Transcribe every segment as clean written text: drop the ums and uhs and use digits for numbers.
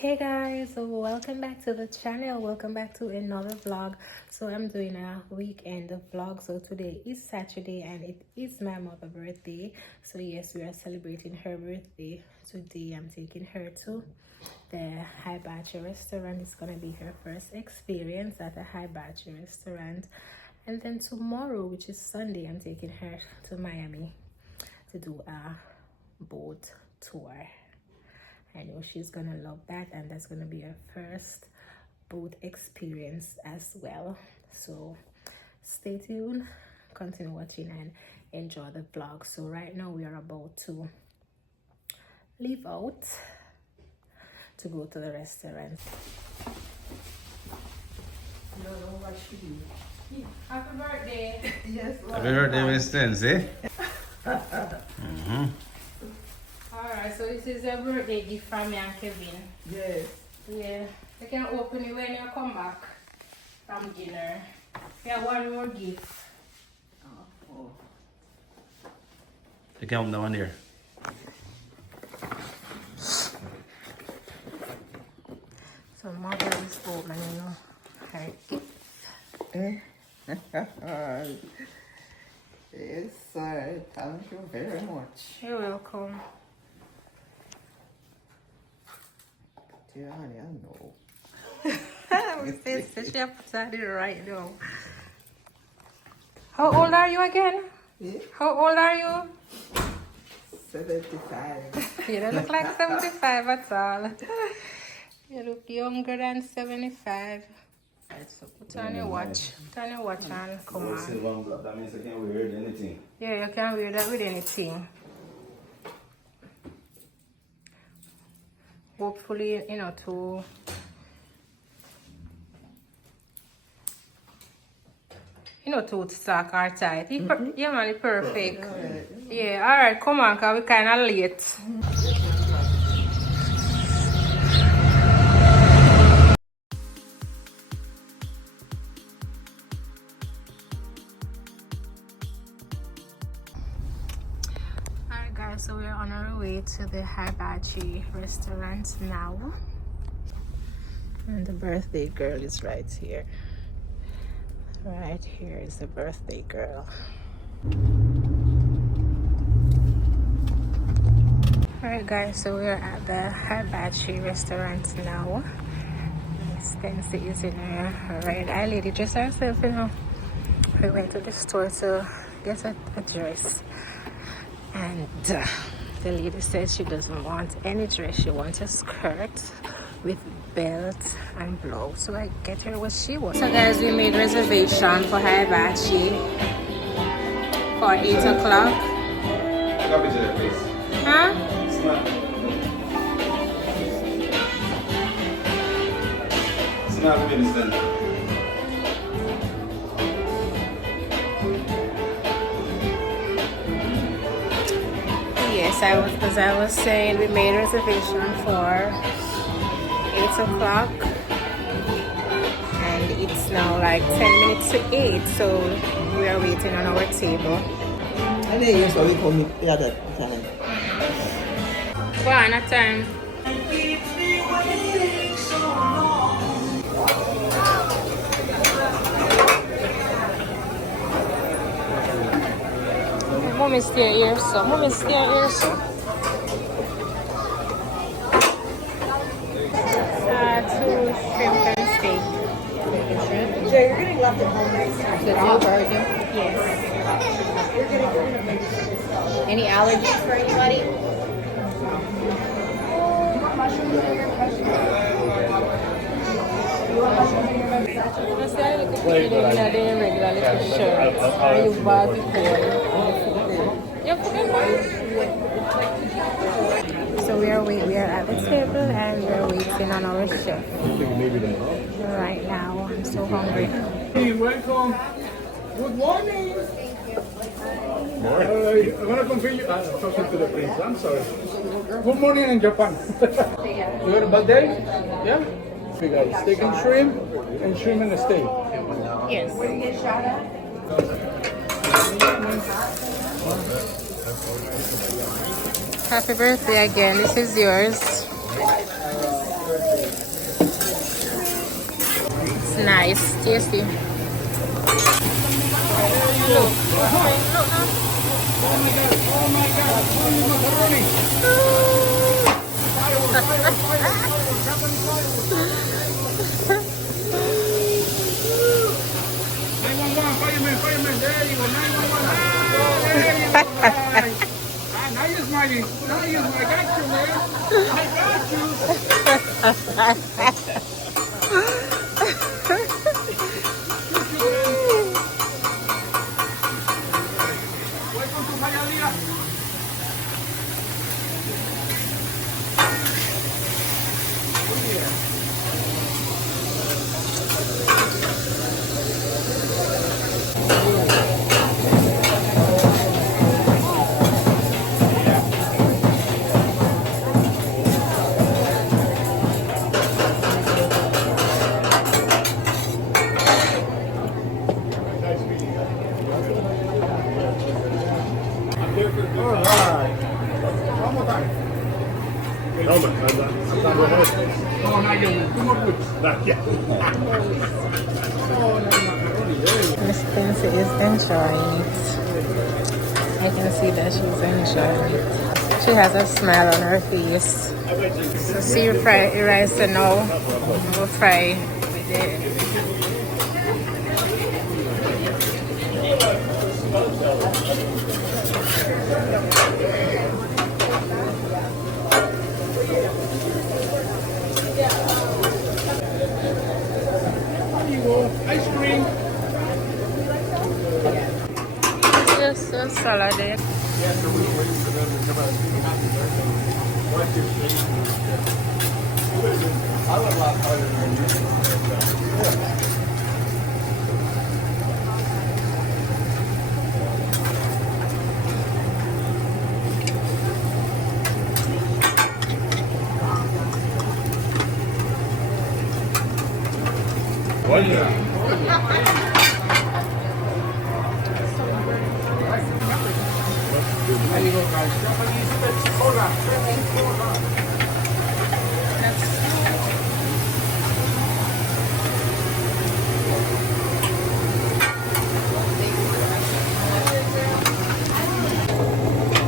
Hey guys, so welcome back to the channel. Welcome back to another vlog. So I'm doing a weekend vlog. So today is Saturday and it is my mother's birthday. So yes, we are celebrating her birthday today. I'm taking her to the Hibachi restaurant. It's gonna be her first experience at a Hibachi restaurant. And then tomorrow, which is Sunday, I'm taking her to Miami to do a boat tour. I know she's gonna love that, and that's gonna be her first boat experience as well. So stay tuned, continue watching and enjoy the vlog. So right now we are about to leave out to go to the restaurant. Happy birthday. Yes. Happy birthday, Miss Tense. Alright, so this is a birthday gift from me and Kevin. Yes. Yeah, you can open it when you come back from dinner. You have one more gift. Oh. You can open that one there. So mother is opening her gift. Yes, sir. Thank you very much. You're welcome. Dear honey, I know. We said she have put that in right now. How old are you again? Yeah. How old are you? 75. You don't look like 75 at all. You look younger than 75. Right, so put on your watch. Put on your watch and come on. That means I can't wear anything. Yeah, you can wear that with anything. Hopefully, you know, to stock or tight. Yeah, man, it's perfect. Yeah, alright, come on, because we're kind of late. Alright guys, so we're on our way to the Hibachi restaurant now. And the birthday girl is right here. Right here is the birthday girl. Alright guys, so we're at the Hibachi restaurant now. Stancy is in her red eye lady dress herself, you know. We went to the store to get a dress. And the lady said she doesn't want any dress. She wants a skirt with belt and blouse. So I get her what she wants. So guys, we made reservation for Hibachi for 8 o'clock. Huh? It's not Winston. Yes, as I was saying, we made reservation for 8 o'clock and it's now like 10 minutes to 8, so we are waiting on our table. And then you saw we come the other time. Go on, a time. Mommy stay here, so. Mommy stay here, so. Two shrimp and steak. Jay, you're getting left at home next time. The new version? Yes. You're getting Any allergies for anybody? Just say I look at you in a regular little shirt. Are you bought before? You're So we are at the table and we're waiting on our chef. Right now, I'm so hungry. Hey, welcome. Good morning. I'm gonna compare you. I'm talking to the prince. I'm sorry. Good morning in Japan. You had a bad day? Yeah? We got steak and shrimp and a steak. Yes. Happy birthday again. This is yours. nice, tasty. Fireman, there you go, 911. Ah, there you go, guys. Ah, now you're smiling. Now you're smiling. I got you, man. I got you. Welcome to Hialeah. All right. One more time. No, man, I'm not going ahead. No, not yet. Two more clicks. Not yet. Miss Quincy is enjoying it. I can see that she's enjoying it. She has a smile on her face. So see you fry the rice and now we'll fry with the Ice cream. just a salad there. There you go, guys. Japanese cola.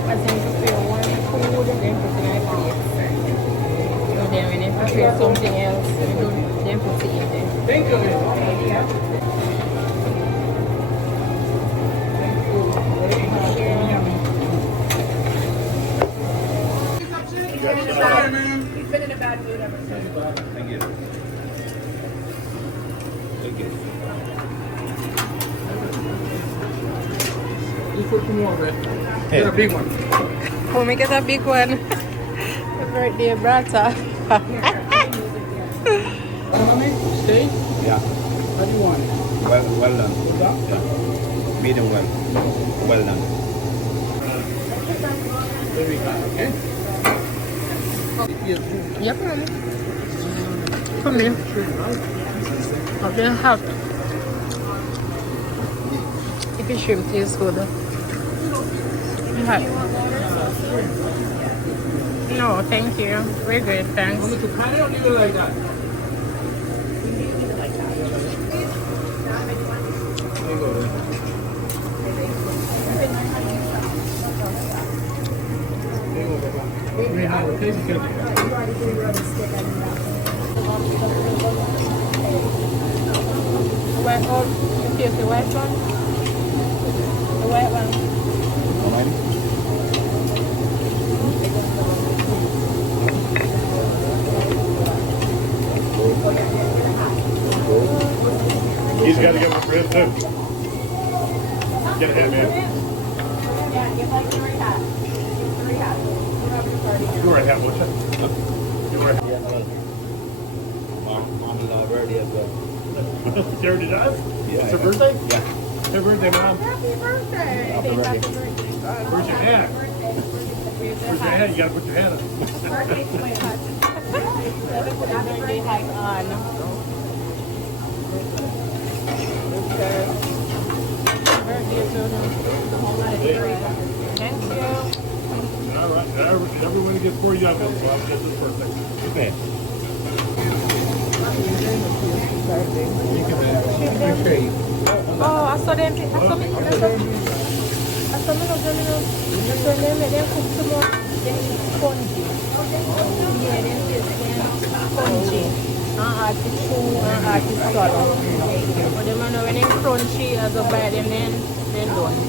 I think if you want food, then put it in a plate. So then when you prepare something else, then put it in there. Think of it. He's been in a bad mood ever since. Thank you. Thank you. Just put some more, man. Get a big one. Oh, make it a big one. The birthday brata. Steak? Yeah. How do you want it? Well done. What's that? Yeah. Medium well. Well done. There we go, okay? Yep, mommy. For me. I've been hot. If the shrimp tastes good. Hot. No, thank you. We're good, thanks. Want me to cut it or leave it like that? There you go. There you go, Papa. Very hot, okay? Because White one. You taste the white one? The white one. He's got to get with Chris too. Get ahead, man. You were a hat, what's that? You were a hat. Mom birthday as well. She already does? Yeah. It's her birthday? Yeah. Happy birthday, Mom. Happy birthday. Happy birthday. Where's your hat? Where's your hat? You got to put your hat on. Birthday to my husband. Birthday hike on. Birthday to him. Thank you. All right. Everyone gets $40, so I'll get this birthday. Okay. Oh, I saw them. I saw me. I saw me. That's when they make them cook some more. They eat spongy. Yeah, them taste spongy. Add the chew and add the salt. But them know when they crunchy, as a buy them then done.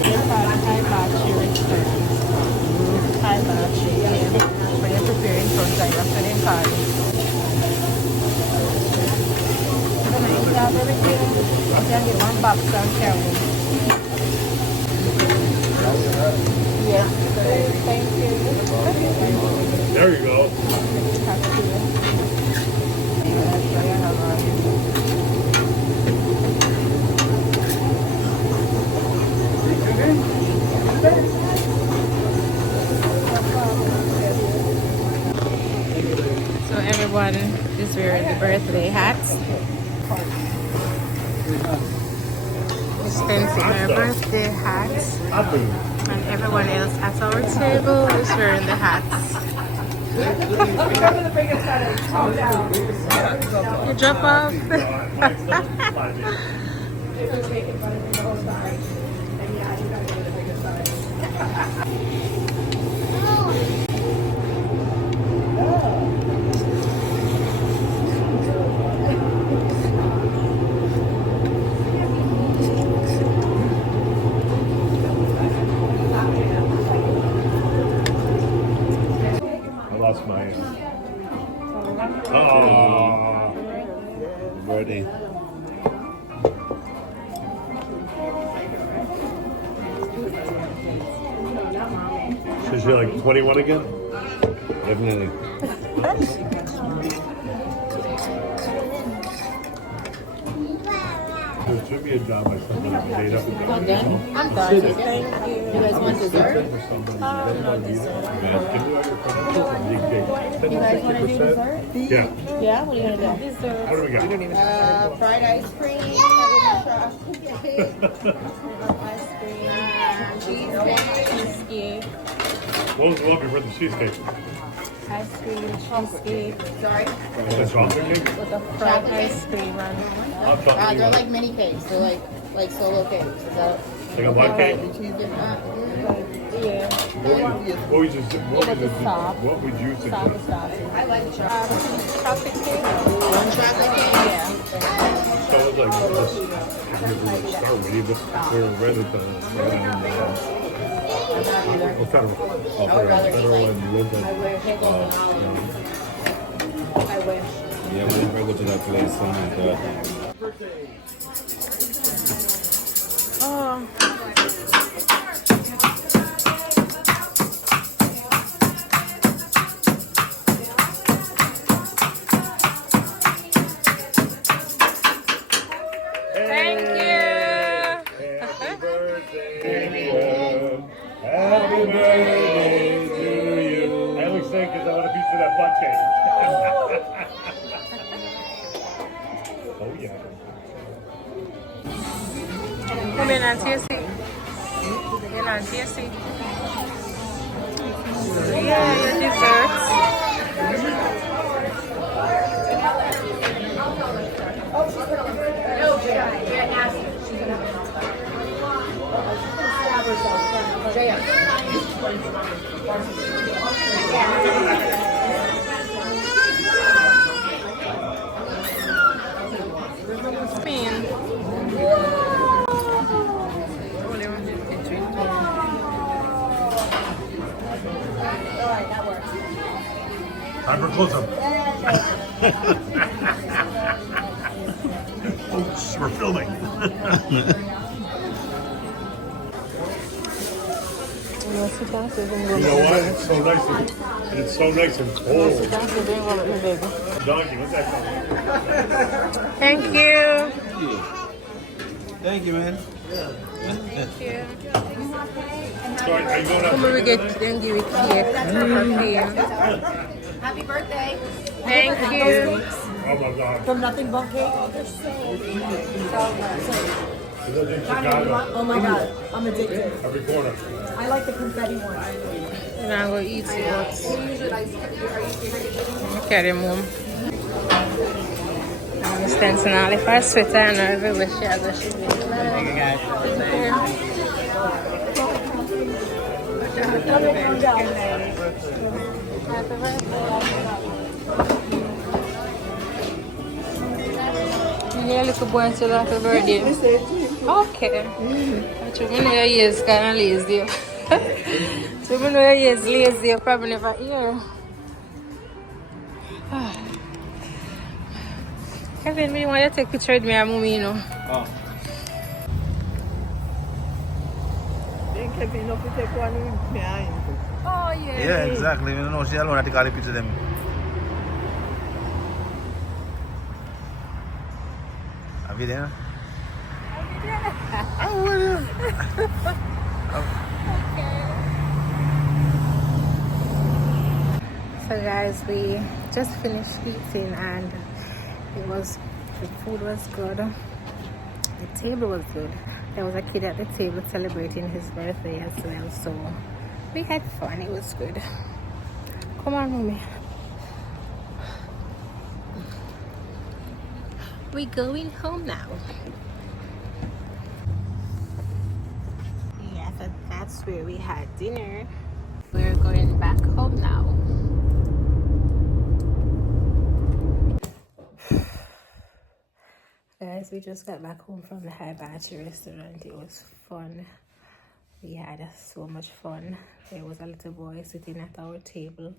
Hibachi restaurant. Hibachi, yeah. When they're preparing front side after them carne. I'm gonna eat out everything. I can get one box and carry them. Yeah. Thank you. There you go. So everyone is wearing the birthday hats. Dispensing their birthday hats. And everyone else at our table is wearing the hats. You drop off. I lost my. Oh. Birthday. So she like 21 again? Definitely. There should be a job like something made up. I'm done. I'm done. You guys want dessert? No dessert. You guys want to do dessert? Yeah. Yeah? What are you going to do? What do we got? Fried ice cream. Cheesecake. What was the one before the cheesecake? Ice cream, cheesecake, Sorry? The chocolate cake? with a fried ice cream and Hot chocolate. They're like mini cakes. They're like solo cakes. Is that Like a black cake? yeah, What would you soft. What would you soft suggest? sausage. I like chocolate. Chocolate cake? One chocolate cake? Yeah. So it's like this. If we would start with you, but we're ready to. We'll try to offer a better one. Live I wish. I wish. Yeah, we never go to that place, so my God. Oh. Thank you. Happy birthday. Happy birthday to you. I only say because I want a piece of that butt cake. Oh, yeah. Come in and taste it. In and taste it. Yeah, your desserts. Mean. Only 153. Time for close-up. Oops, we're filming. You know what? It's so nice and it's so nice and cold. Donkey, what's that called? Thank you. Thank you, man. Thank you. So are you going Come out? we get then give it cake for him. Happy birthday. Thank you. Oh my God. From Nothing But Cake. Oh, they're so He lives in Johnny, you Chicago. want- oh my God, I'm addicted. Every corner. I like the confetti one. And I'm going to eat it. Look at him, mom. I'm standing all if I sweat and everywhere she has a shit. Thank you, guys. Yeah, little boy said happy birthday. Okay. Actually, I know your ears kind of lazy. So I know your ears lazy, you probably never hear. Kevin, me want to take a picture with me and mommy, you know. Oh, yeah. Yeah, exactly. We don't know she alone had to call the picture them. Have you there? So guys, we just finished eating and the food was good. The table was good. There was a kid at the table celebrating his birthday as well, so we had fun. It was good. Come on, mommy. We're going home now. Yeah, so that's where we had dinner. We're going back home now. Guys, we just got back home from the Hibachi restaurant. It was fun. We had so much fun. There was a little boy sitting at our table.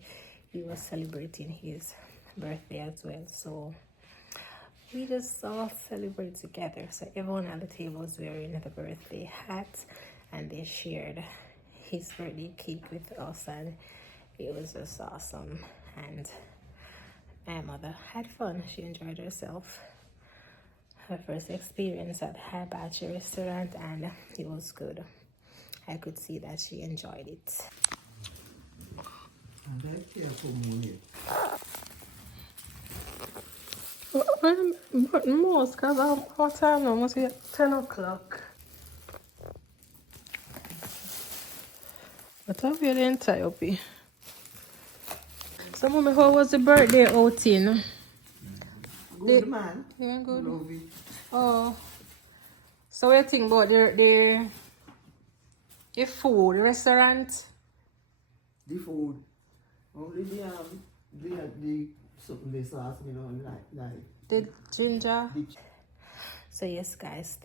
He was celebrating his birthday as well. So we just all celebrate together. So everyone at the table was wearing the birthday hat and they shared his birthday cake with us and it was just awesome. And my mother had fun. She enjoyed herself. Her first experience at the Hibachi restaurant and it was good. I could see that she enjoyed it. But most, because what time now? Must be 10 o'clock. But I'm really tired up here. So, mommy, how was the birthday outing? Good man. Yeah, good. Love it. Oh. So, what do you think about the food, the restaurant? The food. Only the something they sauce me don't like. The ginger? The So yes guys,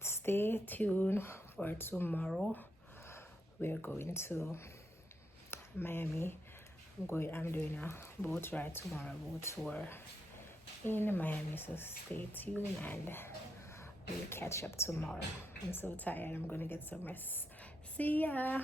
stay tuned for tomorrow. We're going to Miami. I'm doing a boat ride tomorrow, boat tour in Miami. So stay tuned and we'll catch up tomorrow. I'm so tired. I'm gonna get some rest. See ya.